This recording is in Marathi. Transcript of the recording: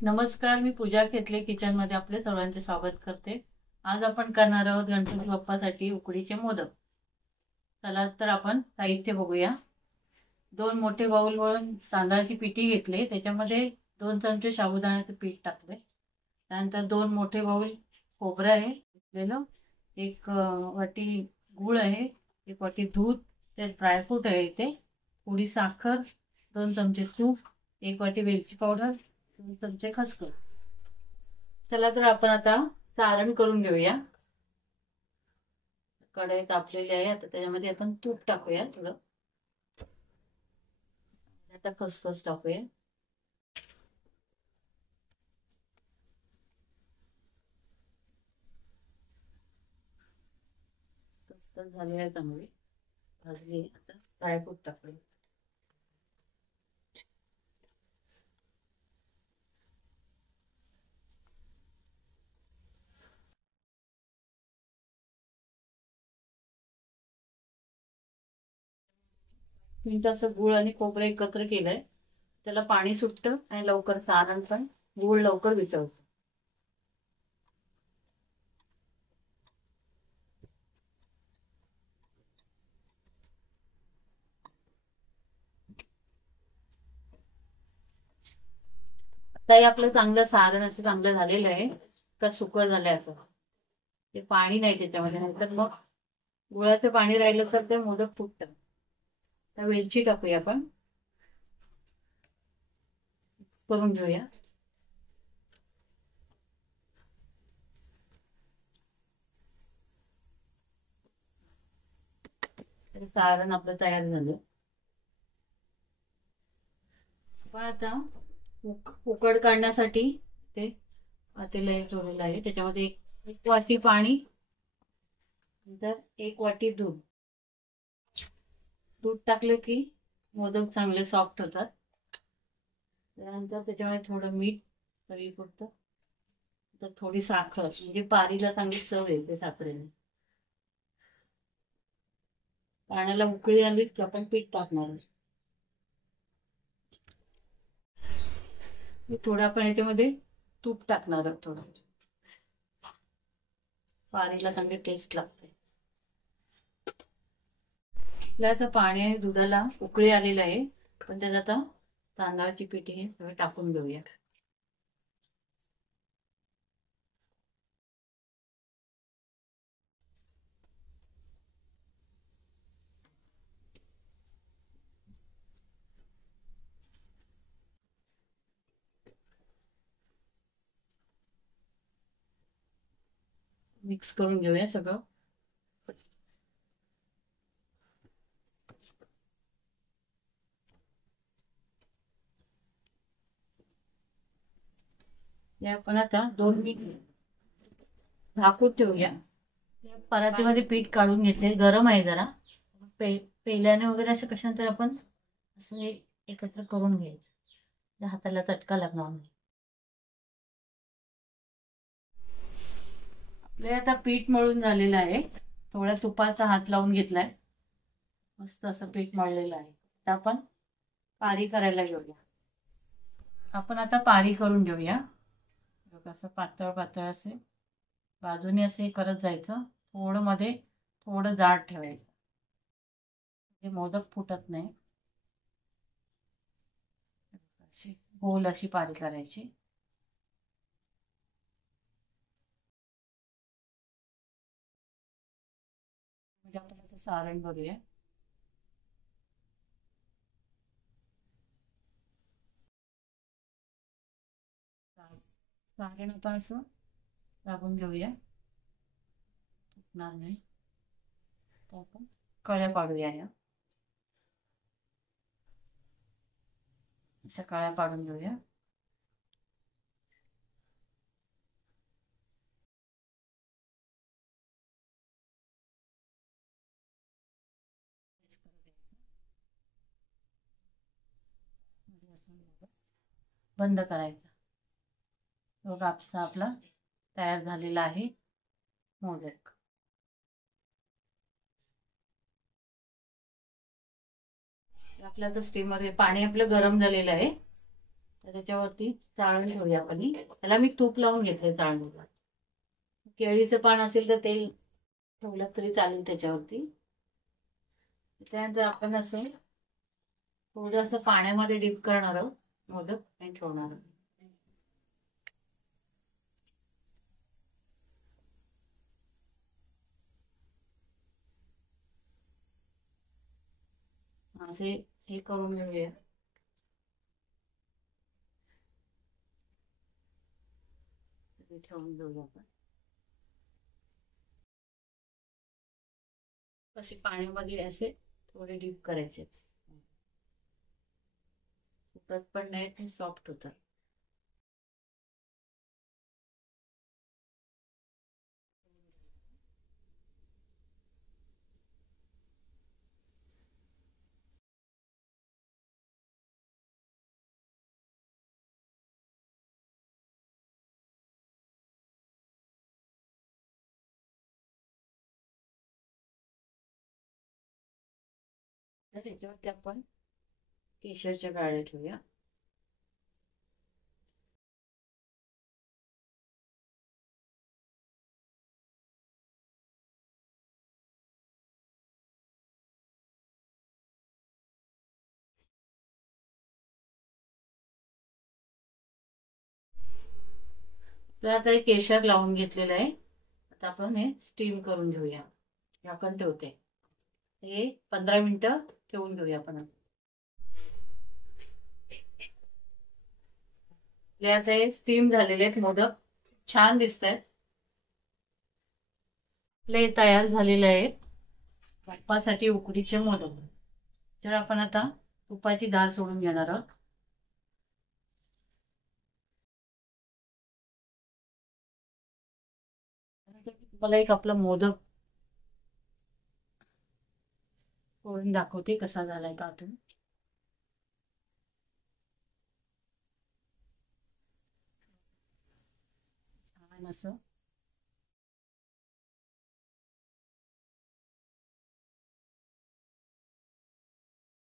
नमस्कार, मी पूजा खेतले किचन मध्ये आपले सर्वांचे स्वागत करते। आज आपण करणार आहोत गणपती बाप्पासाठी उकडीचे मोदक। चला तर आपण साहित्य बघूया। 2 मोठे बाउल वरून तांदळाची पिठी घेतली, त्याच्यामध्ये 2 चमचे साबुदाण्याचे पीठ टाकले। त्यानंतर 2 मोठे बाउल खोबरं आहे घेतलेलं, 1 वाटी गूळ आहे, 1 वाटी दूध, त्यात ड्रायफ्रूट आहे इथे, थोडी साखर, 2 चमचे तूप, 1 वाटी वेलची पावडर, 2 चमचे खसखस। चला तर आपण आता सारण करून घेऊया। कढई तापलेली आहे, आता त्याच्यामध्ये आपण तूप टाकूया थोडं। आता खसखस टाकूया। खसखस झाली आहे चांगली भाजली, आता ड्रायफ्रूट टाकूया। मिनिटाचं गूळ आणि खोबरं एकत्र केलंय, त्याला पाणी सुटतं आणि लवकर सारण पण गूळ लवकर वितळतं। आता हे आपलं चांगलं सारण असं चांगलं झालेलं आहे का सुकं झालंय असं, ते पाणी नाही त्याच्यामध्ये, नाहीतर मग गुळाचं पाणी राहिलं तर ते मोदक फुटतात। तर वेलची टाकूया आपण, करून घेऊया। तर सारण आपलं तयार झालं। पण आता उकड काढण्यासाठी ते पातेलं एक ठेवलेलं आहे, त्याच्यामध्ये एक वाटी पाणी, नंतर 1 वाटी दूध। दूध टाकलं की मोदक चांगले सॉफ्ट होतात। त्यानंतर त्याच्यामध्ये थोडं मीठ चवीपुरतं, तर थोडी साखर, म्हणजे पारीला चांगली चव येते साखरेने। पाण्याला उकळी आली की आपण पीठ टाकणार। थोडं आपण याच्यामध्ये तूप टाकणार आहोत, थोडं पारीला चांगली टेस्ट लागते। आपल्या पाणी आणि दुधाला उकळी आलेली आहे, पण त्यात आता तांदळाची पिठी हे सगळं टाकून घेऊया। मिक्स करून घेऊया सगळं। हे आपण आता 2 मिनिट झाकून ठेवूया। परातीमध्ये पीठ काढून घेतले, गरम आहे जरा, पेल्याने वगैरे असं कशानंतर आपण असं एकत्र करून घ्यायचं, हाताला चटका लागणार नाही। आपले आता पीठ मळून झालेलं आहे, थोड्या तुपाचा हात लावून घेतलाय, मस्त असं पीठ मळलेलं आहे। आता आपण पारी करायला घेऊया। आपण आता पारी करून घेऊया। असं पातळ पातळ असे बाजूने असे करत जायचं, थोडं मध्ये थोडं जाड ठेवायचं, हे मोदक फुटत नाही। गोल अशी पारी करायची। म्हणजे आपण आता सारण भरूया। सारण आपण असं दाबून घेऊया, फुटणार नाही। तर आपण कळ्या पाडूया, या अशा कळ्या पाडून घेऊया। बंद करायचा, तो कापसा आपला तयार झालेला आहे मोदक। आपल्या तर स्टीमर पाणी आपलं गरम झालेलं आहे, तर त्याच्यावरती चाळण ठेवूया आपण. त्याला मी तूप लावून घेतलंय चाळणीला. केळीचं पान असेल तर तेल ठेवलं तरी चालेल त्याच्यावरती. त्याच्यानंतर आपण असं थोडंसं पाण्यामध्ये डीप करणार आहोत मोदक आणि ठेवणार आहोत. असे हे करून घेऊया. ठेवून घेऊया आपण. असे पाण्यामध्ये असे थोडे डीप करायचे. फुटत पण नाही, सॉफ्ट होतात. तर त्याच्यावरती आपण केशरच्या गाड्या ठेवूया. तर आता हे केशर लावून घेतलेलं आहे. आता आपण हे स्टीम करून घेऊया. झाकण ठेवते. हे 15 मिनिटं ठेवून घेऊया आपण. याचे स्टीम झालेले आहेत मोदक. छान दिसत आहेत. आपले तयार झालेले आहेत बाप्पासाठी उकडीचे मोदक. तर आपण आता तुपाची धार सोडून घेणार आहोत. मला एक आपला मोदक फोडून दाखवते कसा झालाय का तुम्ही. छान असं